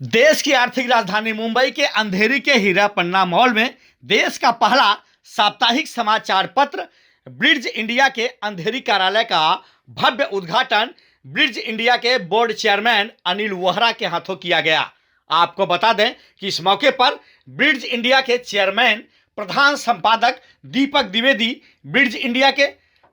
देश की आर्थिक राजधानी मुंबई के अंधेरी के हीरा पन्ना मॉल में देश का पहला साप्ताहिक समाचार पत्र ब्रिड्ज इंडिया के अंधेरी कार्यालय का भव्य उद्घाटन ब्रिड्ज इंडिया के बोर्ड चेयरमैन अनिल वोहरा के हाथों किया गया। आपको बता दें कि इस मौके पर ब्रिड्ज इंडिया के चेयरमैन प्रधान संपादक दीपक द्विवेदी, ब्रिड्ज इंडिया के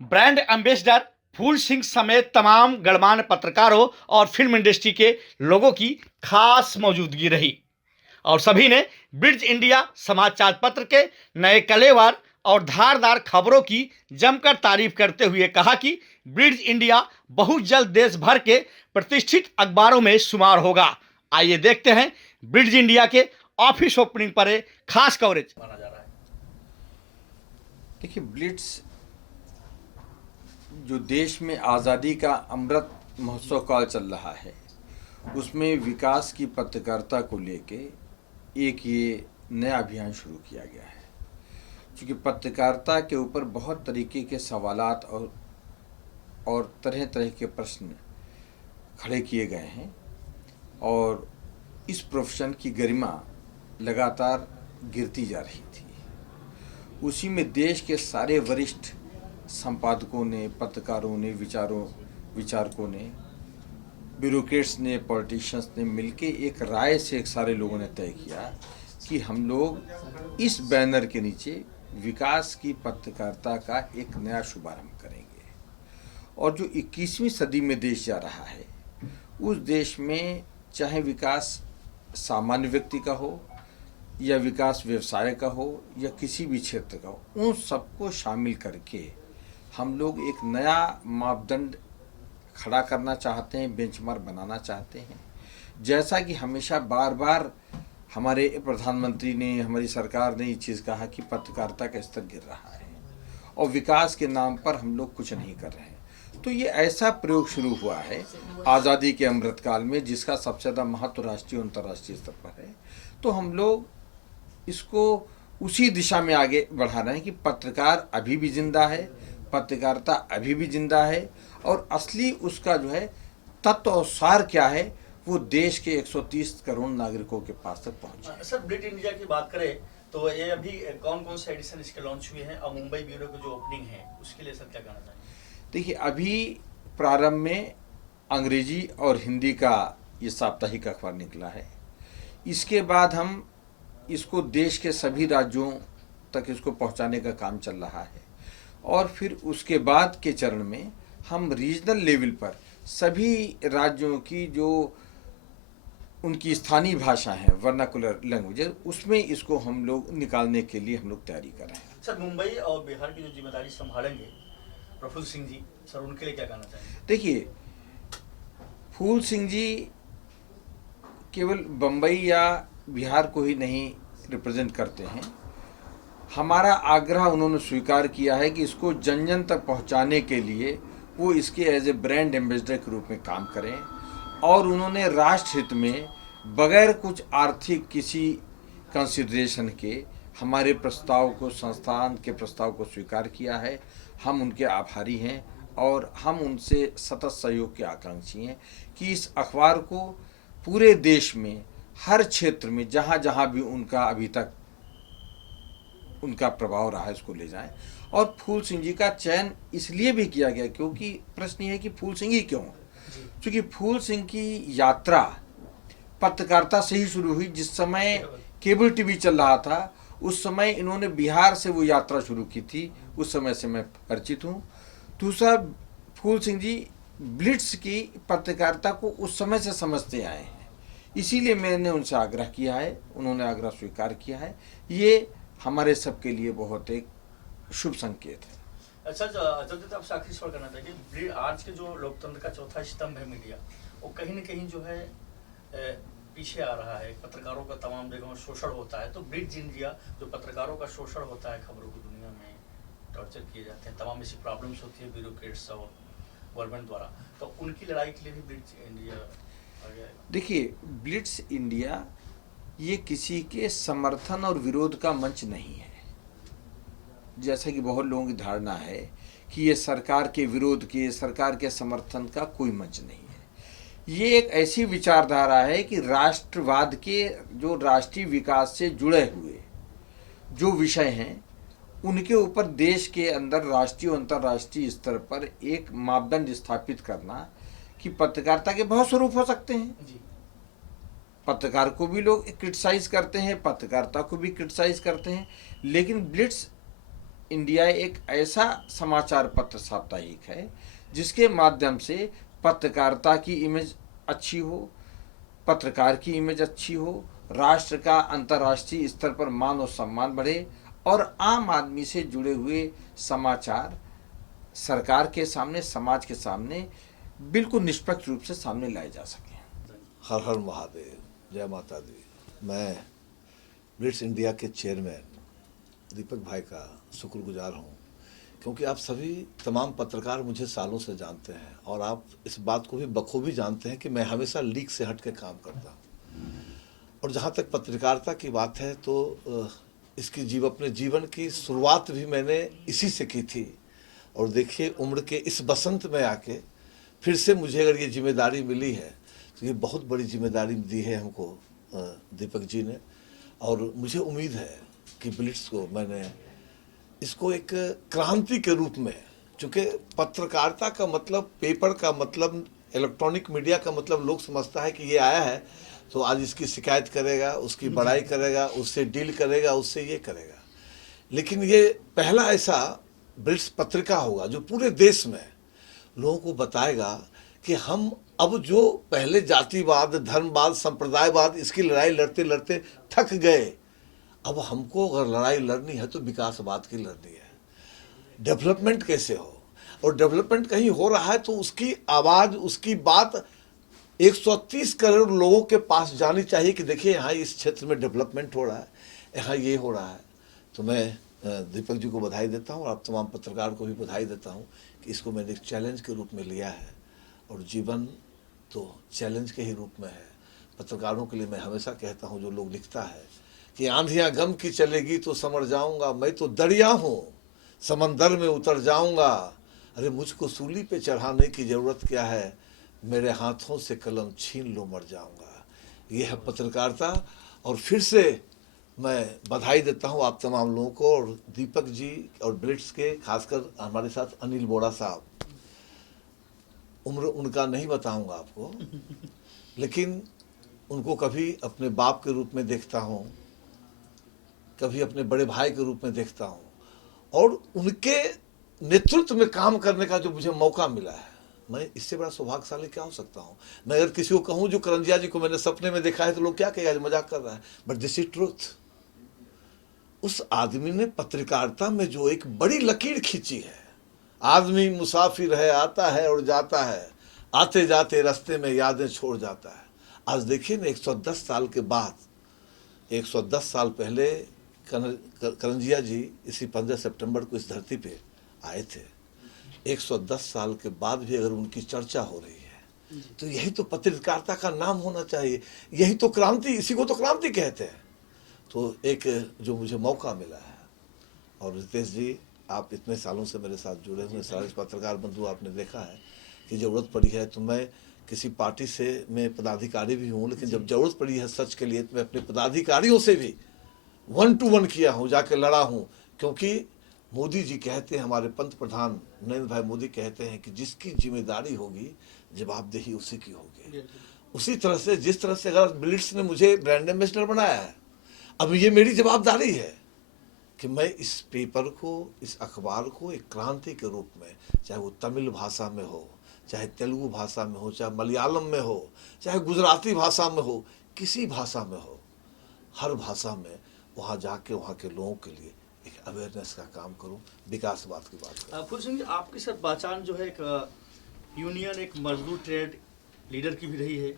ब्रांड एम्बेसडर फूल सिंह समेत तमाम गणमान्य पत्रकारों और फिल्म इंडस्ट्री के लोगों की खास मौजूदगी रही और सभी ने ब्रिड्ज इंडिया समाचार पत्र के नए कलेवर और धारदार खबरों की जमकर तारीफ करते हुए कहा कि ब्रिड्ज इंडिया बहुत जल्द देश भर के प्रतिष्ठित अखबारों में शुमार होगा। आइए देखते हैं ब्रिड्ज इंडिया के ऑफिस ओपनिंग पर एक खास कवरेज माना जा रहा है। देखिए, ब्लिट्स जो देश में आज़ादी का अमृत महोत्सव काल चल रहा है, उसमें विकास की पत्रकारिता को लेके एक ये नया अभियान शुरू किया गया है। क्योंकि पत्रकारिता के ऊपर बहुत तरीके के सवालात और तरह तरह के प्रश्न खड़े किए गए हैं और इस प्रोफेशन की गरिमा लगातार गिरती जा रही थी। उसी में देश के सारे वरिष्ठ संपादकों ने, पत्रकारों ने, विचारकों ने, ब्यूरोक्रेट्स ने, पॉलिटिशियंस ने मिलके एक राय से एक सारे लोगों ने तय किया कि हम लोग इस बैनर के नीचे विकास की पत्रकारिता का एक नया शुभारंभ करेंगे। और जो 21वीं सदी में देश जा रहा है, उस देश में चाहे विकास सामान्य व्यक्ति का हो या विकास व्यवसाय का हो या किसी भी क्षेत्र का हो, उन सबको शामिल करके हम लोग एक नया मापदंड खड़ा करना चाहते हैं, बेंचमार्क बनाना चाहते हैं। जैसा कि हमेशा बार बार हमारे प्रधानमंत्री ने, हमारी सरकार ने ये चीज़ कहा कि पत्रकारिता का स्तर गिर रहा है और विकास के नाम पर हम लोग कुछ नहीं कर रहे हैं। तो ये ऐसा प्रयोग शुरू हुआ है आज़ादी के अमृतकाल में, जिसका सबसे ज़्यादा महत्व राष्ट्रीय और अंतर्राष्ट्रीय स्तर पर है। तो हम लोग इसको उसी दिशा में आगे बढ़ा रहे हैं कि पत्रकार अभी भी जिंदा है, पत्रकारिता अभी भी जिंदा है और असली उसका जो है तत्व और सार क्या है, वो देश के 130 करोड़ नागरिकों के पास तक पहुंचे। सर, ब्रिड इंडिया की बात करें तो ये अभी कौन कौन से एडिशन इसके लॉन्च हुए हैं और मुंबई ब्यूरो की जो ओपनिंग है उसके लिए सर क्या कहना चाहिए? देखिए, अभी प्रारंभ में अंग्रेजी और हिंदी का ये साप्ताहिक अखबार निकला है। इसके बाद हम इसको देश के सभी राज्यों तक इसको पहुंचाने का काम चल रहा है और फिर उसके बाद के चरण में हम रीजनल लेवल पर सभी राज्यों की जो उनकी स्थानीय भाषा है, वर्नाकुलर लैंग्वेजेस, उसमें इसको हम लोग निकालने के लिए हम लोग तैयारी कर रहे हैं। सर, मुंबई और बिहार की जो जिम्मेदारी संभालेंगे प्रफुल्ल सिंह जी, सर उनके लिए क्या कहना चाहिए? देखिए, फूल सिंह जी केवल बम्बई या बिहार को ही नहीं रिप्रेजेंट करते हैं। हमारा आग्रह उन्होंने स्वीकार किया है कि इसको जन जन तक पहुंचाने के लिए वो इसके एज ए ब्रांड एम्बेसडर के रूप में काम करें और उन्होंने राष्ट्र हित में बगैर कुछ आर्थिक किसी कंसिडरेशन के हमारे प्रस्ताव को, संस्थान के प्रस्ताव को स्वीकार किया है। हम उनके आभारी हैं और हम उनसे सतत सहयोग के आकांक्षी हैं कि इस अखबार को पूरे देश में हर क्षेत्र में जहाँ जहाँ भी उनका अभी तक उनका प्रभाव रहा है, इसको ले जाएं। और फूल सिंह जी का चयन इसलिए भी किया गया क्योंकि प्रश्न ये है कि फूल सिंह ही क्यों? क्योंकि फूल सिंह की यात्रा पत्रकारिता से ही शुरू हुई। जिस समय केबल टीवी चल रहा था, उस समय इन्होंने बिहार से वो यात्रा शुरू की थी, उस समय से मैं परिचित हूँ। दूसरा, फूल सिंह जी ब्लिट्स की पत्रकारिता को उस समय से समझते आए हैं, इसीलिए मैंने उनसे आग्रह किया है, उन्होंने आग्रह स्वीकार किया है। ये हमारे सबके लिए बहुत एक शुभ संकेत है। अच्छा, अजय, आपसे आखिरी सवाल करना था कि आज के जो लोकतंत्र का चौथा स्तंभ है मीडिया, वो कहीं न कहीं जो है पीछे आ रहा है। पत्रकारों का तमाम जगहों शोषण होता है, तो ब्रिड्ज इंडिया जो पत्रकारों का शोषण होता है, खबरों की दुनिया में टॉर्चर किए जाते हैं, तमाम ऐसी प्रॉब्लम्स होती है ब्यूरोक्रेट्स और गवर्नमेंट द्वारा, तो उनकी लड़ाई के लिए भी ब्रिड्ज इंडिया आ गया है। देखिए, ब्लिट्स इंडिया ये किसी के समर्थन और विरोध का मंच नहीं है, जैसा कि बहुत लोगों की धारणा है कि ये सरकार के विरोध के, सरकार के समर्थन का कोई मंच नहीं है। ये एक ऐसी विचारधारा है कि राष्ट्रवाद के जो राष्ट्रीय विकास से जुड़े हुए जो विषय हैं उनके ऊपर देश के अंदर राष्ट्रीय और अंतर्राष्ट्रीय स्तर पर एक मापदंड स्थापित करना कि पत्रकारिता के बहुत स्वरूप हो सकते हैं। पत्रकार को भी लोग क्रिटिसाइज करते हैं, पत्रकारिता को भी क्रिटिसाइज करते हैं, लेकिन ब्लिट्स इंडिया एक ऐसा समाचार पत्र साप्ताहिक है जिसके माध्यम से पत्रकारिता की इमेज अच्छी हो, पत्रकार की इमेज अच्छी हो, राष्ट्र का अंतर्राष्ट्रीय स्तर पर मान और सम्मान बढ़े और आम आदमी से जुड़े हुए समाचार सरकार के सामने, समाज के सामने बिल्कुल निष्पक्ष रूप से सामने लाए जा सकें। हर हर महादेव, जय माता दी। मैं ब्लिट्स इंडिया के चेयरमैन दीपक भाई का शुक्रगुजार हूँ, क्योंकि आप सभी तमाम पत्रकार मुझे सालों से जानते हैं और आप इस बात को भी बखूबी जानते हैं कि मैं हमेशा लीक से हट के काम करता हूँ। और जहाँ तक पत्रकारिता की बात है तो इसकी अपने जीवन की शुरुआत भी मैंने इसी से की थी। और देखिए, उम्र के इस बसंत में आके फिर से मुझे अगर ये जिम्मेदारी मिली है तो ये बहुत बड़ी जिम्मेदारी दी है हमको दीपक जी ने। और मुझे उम्मीद है कि ब्लिट्स को मैंने इसको एक क्रांति के रूप में, चूँकि पत्रकारिता का मतलब, पेपर का मतलब, इलेक्ट्रॉनिक मीडिया का मतलब लोग समझता है कि ये आया है तो आज इसकी शिकायत करेगा, उसकी बड़ाई करेगा, उससे डील करेगा, उससे ये करेगा। लेकिन ये पहला ऐसा ब्लिट्स पत्रिका होगा जो पूरे देश में लोगों को बताएगा कि हम अब जो पहले जातिवाद, धर्मवाद, संप्रदायवाद, इसकी लड़ाई लड़ते लड़ते थक गए, अब हमको अगर लड़ाई लड़नी है तो विकासवाद की लड़नी है। डेवलपमेंट कैसे हो, और डेवलपमेंट कहीं हो रहा है तो उसकी आवाज़, उसकी बात 130 करोड़ लोगों के पास जानी चाहिए कि देखिए यहाँ इस क्षेत्र में डेवलपमेंट हो रहा है, यहाँ ये हो रहा है। तो मैं दीपक जी को बधाई देता हूँ और आप तमाम पत्रकार को भी बधाई देता हूँ कि इसको मैंने एक चैलेंज के रूप में लिया है, और जीवन तो चैलेंज के ही रूप में है। पत्रकारों के लिए मैं हमेशा कहता हूँ, जो लोग लिखता है कि आंधियाँ गम की चलेगी तो समर जाऊँगा, मैं तो दरिया हूँ समंदर में उतर जाऊँगा, अरे मुझको सूली पे चढ़ाने की ज़रूरत क्या है, मेरे हाथों से कलम छीन लो मर जाऊँगा। ये है पत्रकारिता। और फिर से मैं बधाई देता हूँ आप तमाम लोगों को, और दीपक जी और ब्लिट्स के, खासकर हमारे साथ अनिल बोरा साहब। उम्र उनका नहीं बताऊंगा आपको, लेकिन उनको कभी अपने बाप के रूप में देखता हूँ, कभी अपने बड़े भाई के रूप में देखता हूँ, और उनके नेतृत्व में काम करने का जो मुझे मौका मिला है, मैं इससे बड़ा सौभाग्यशाली क्या हो सकता हूँ। मैं अगर किसी को कहूँ जो करंजिया जी को मैंने सपने में देखा है तो लोग क्या कहेगा, मजाक कर रहा है, बट दिस इज ट्रूथ। उस आदमी ने पत्रकारिता में जो एक बड़ी लकीर खींची है, आदमी मुसाफिर है, आता है और जाता है, आते जाते रास्ते में यादें छोड़ जाता है। आज देखिए ना, 110 साल के बाद, 110 साल पहले करंजिया जी इसी 15 सितंबर को इस धरती पे आए थे। 110 साल के बाद भी अगर उनकी चर्चा हो रही है तो यही तो पत्रकारिता का नाम होना चाहिए, यही तो क्रांति, इसी को तो क्रांति कहते हैं। तो एक जो मुझे मौका मिला है, और रितेश जी आप इतने सालों से मेरे साथ जुड़े हुए सारे पत्रकार बंधु, आपने देखा है कि ज़रूरत पड़ी है तो मैं किसी पार्टी से, मैं पदाधिकारी भी हूँ, लेकिन जब ज़रूरत पड़ी है सच के लिए तो मैं अपने पदाधिकारियों से भी 1 to 1 किया हूँ, जाके लड़ा हूँ। क्योंकि मोदी जी कहते हैं, हमारे पंत प्रधान नरेंद्र भाई मोदी कहते हैं कि जिसकी जिम्मेदारी होगी जवाबदेही उसी की होगी। उसी तरह से, जिस तरह से अगर ब्लिट्स ने मुझे ब्रांड एम्बेसडर बनाया है, अब ये मेरी जवाबदारी है कि मैं इस पेपर को, इस अखबार को एक क्रांति के रूप में, चाहे वो तमिल भाषा में हो, चाहे तेलुगु भाषा में हो, चाहे मलयालम में हो, चाहे गुजराती भाषा में हो, किसी भाषा में हो, हर भाषा में वहाँ जाके वहाँ के लोगों के लिए एक अवेयरनेस का काम करूं, विकासवाद की बात करूं। फूल सिंह जी, आपकी सर पहचान जो है एक यूनियन, एक मजदूर ट्रेड लीडर की भी रही है,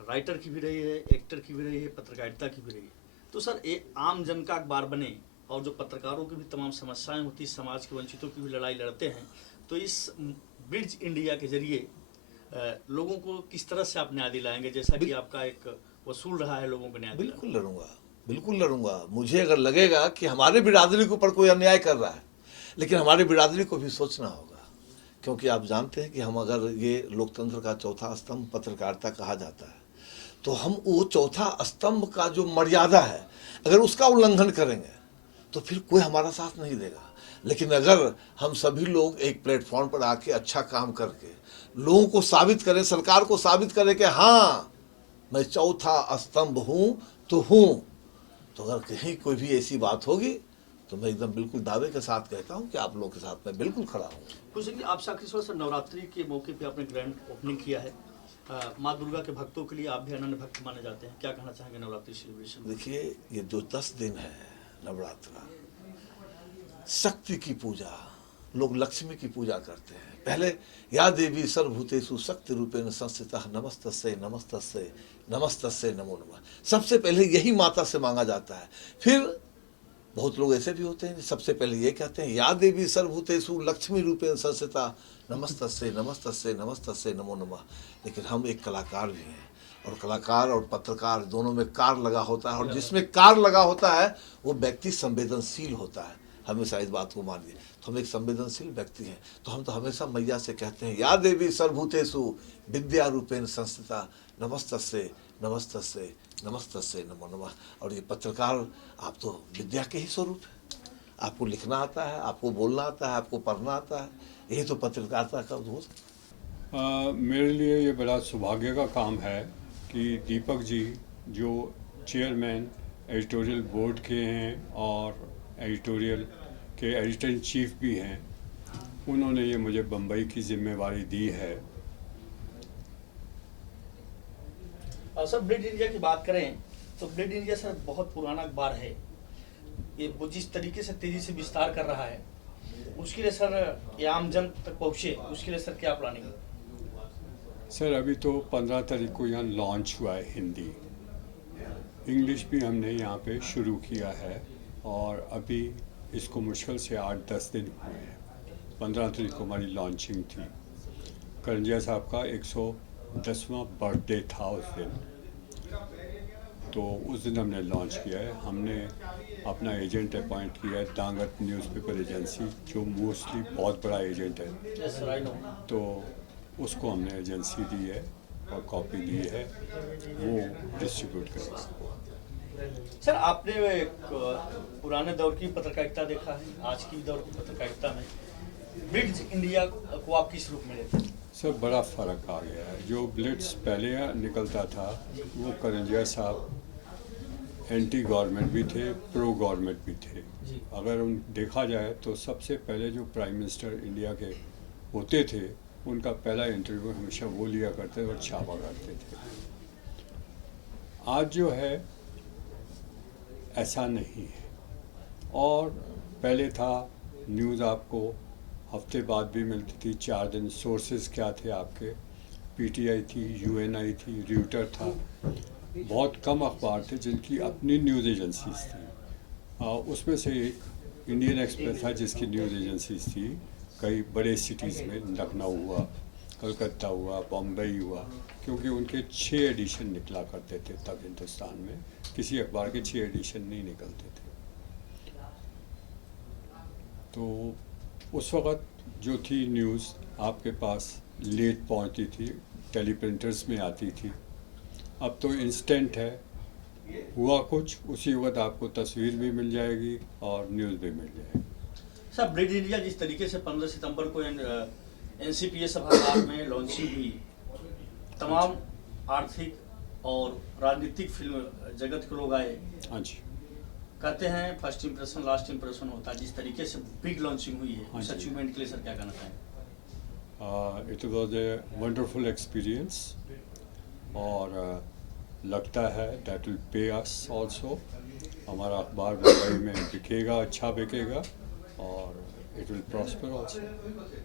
राइटर की भी रही है, एक्टर की भी रही है, पत्रकारिता की भी रही है। तो सर एक आम जन का अखबार बने और जो पत्रकारों की भी तमाम समस्याएं होती, समाज के वंचितों की भी लड़ाई लड़ते हैं, तो इस ब्लिट्स इंडिया के जरिए लोगों को किस तरह से आप न्याय दिलाएंगे, जैसा कि आपका एक वसूल रहा है लोगों को न्याय? बिल्कुल लड़ूंगा, बिल्कुल लड़ूंगा। मुझे अगर लगेगा कि हमारे बिरादरी के ऊपर कोई अन्याय कर रहा है, लेकिन हमारे बिरादरी को भी सोचना होगा क्योंकि आप जानते हैं कि हम अगर ये लोकतंत्र का चौथा स्तंभ पत्रकारिता कहा जाता है, तो हम वो चौथा स्तंभ का जो मर्यादा है, अगर उसका उल्लंघन करेंगे तो फिर कोई हमारा साथ नहीं देगा। लेकिन अगर हम सभी लोग एक प्लेटफॉर्म पर आके अच्छा काम करके लोगों को साबित करें, सरकार को साबित करें कि हाँ मैं चौथा स्तंभ हूँ, तो अगर कहीं कोई भी ऐसी बात होगी तो मैं एकदम बिल्कुल दावे के साथ कहता हूँ कि आप लोगों के साथ मैं बिल्कुल खड़ा हूँ। कुछ नहीं, आप साक्षी सर नवरात्रि के मौके पे आपने ग्रैंड ओपनिंग किया है। माँ दुर्गा के भक्तों के लिए आप भी अनन्य भक्त माने जाते हैं, क्या कहना चाहेंगे नवरात्रि सेलिब्रेशन में? देखिए, ये जो 10 दिन है नवरात्रा, शक्ति की पूजा, लोग लक्ष्मी की पूजा करते हैं। पहले या देवी सर्वभूतेषु शक्ति रूपेण संस्थिता नमस्तस्यै नमस्तस्यै नमस्तस्यै नमो नमः, सबसे पहले यही माता से मांगा जाता है। फिर बहुत लोग ऐसे भी होते हैं सबसे पहले ये कहते हैं या देवी सर्वभूतेषु लक्ष्मी रूपेण संस्थिता नमस्तस्यै नमस्तस्यै नमस्तस्यै नमो नमः। लेकिन हम एक कलाकार भी हैं, और कलाकार और पत्रकार दोनों में कार लगा होता है, और जिसमें कार लगा होता है वो व्यक्ति संवेदनशील होता है। हमेशा इस बात को मानिए, तो हम एक संवेदनशील व्यक्ति हैं, तो हम तो हमेशा मैया से कहते हैं या देवी सर्वभूतेषु विद्या रूपेण संस्थिता नमस्तस्यै नमस्तस्यै नमस्तस्यै नमो नमः। और ये पत्रकार, आप तो विद्या के ही स्वरूप है। आपको लिखना आता है, आपको बोलना आता है, आपको पढ़ना आता है, यही तो पत्रकारिता का उद्देश्य है। मेरे लिए ये बड़ा सौभाग्य का काम है कि दीपक जी जो चेयरमैन एडिटोरियल बोर्ड के हैं और एडिटोरियल के एडिटर इन चीफ भी हैं, उन्होंने ये मुझे बम्बई की जिम्मेवारी दी है। सर ब्लिड इंडिया की बात करें तो ब्लिड इंडिया सर बहुत पुराना अखबार है, ये वो जिस तरीके से तेजी से विस्तार कर रहा है, उसके लिए सर ये आम जन तक पहुँचे, उसके लिए सर क्या प्लानिंग है? सर अभी तो 15 तारीख को यहाँ लॉन्च हुआ है हिंदी, इंग्लिश भी हमने यहाँ पे शुरू किया है, और अभी इसको मुश्किल से 8-10 दिन हुए हैं। 15 तारीख को हमारी लॉन्चिंग थी। करंजिया साहब का 110वां बर्थडे था उस दिन, तो उस दिन हमने लॉन्च किया है। हमने अपना एजेंट अपॉइंट किया है, दांगत न्यूज़पेपर एजेंसी, जो मोस्टली बहुत बड़ा एजेंट है। Yes, sir, I know. तो उसको हमने एजेंसी दी है और कॉपी दी है, वो डिस्ट्रीब्यूट करेगा। सर आपने एक पुराने दौर की पत्रकारिता देखा है, आज की दौर की पत्रकारिता में ब्लिट्ज इंडिया को आप किस रूप में लेते हैं? सर बड़ा फ़र्क आ गया है। जो ब्लिट्स पहले निकलता था वो करंजिया साहब एंटी गवर्नमेंट भी थे, प्रो गवर्नमेंट भी थे। अगर उन देखा जाए तो सबसे पहले जो प्राइम मिनिस्टर इंडिया के होते थे, उनका पहला इंटरव्यू हमेशा वो लिया करते थे और छापा करते थे। आज जो है ऐसा नहीं है। और पहले था न्यूज़ आपको हफ्ते बाद भी मिलती थी, 4 दिन। सोर्सेज क्या थे आपके? पीटीआई थी, यूएनआई थी, र्यूटर था। बहुत कम अखबार थे जिनकी अपनी न्यूज़ एजेंसीज थी। उसमें से एक इंडियन एक्सप्रेस था जिसकी न्यूज़ एजेंसीज थी कई बड़े सिटीज़ में, लखनऊ हुआ, कलकत्ता हुआ, बम्बई हुआ, क्योंकि उनके 6 एडिशन निकला करते थे तब हिंदुस्तान में। किसी अखबार के 6 एडिशन नहीं निकलते थे। तो उस वक़्त जो थी न्यूज़ आपके पास लेट पहुंचती थी, टेलीप्रिंटर्स में आती थी। अब तो इंस्टेंट है, हुआ कुछ उसी वक्त आपको तस्वीर भी मिल जाएगी और न्यूज़ भी मिल जाएगी। सर ब्लिड इंडिया जिस तरीके से 15 सितंबर को एनसीपीए सभागार में लॉन्चिंग हुई, तमाम आर्थिक और राजनीतिक फिल्म जगत के लोग आए। हाँ जी, कहते हैं फर्स्ट इंप्रेशन लास्ट इंप्रेशन होता है। जिस तरीके से बिग लॉन्चिंग हुई है, हाँ उस जी। अचीवमेंट के लिए सर क्या कहना चाहेंगे? It was a wonderful experience, और लगता है that will pay us also. हमारा अखबार मुंबई में बिकेगा, अच्छा बिकेगा, और इट विल प्रॉस्पर ऑल्सो।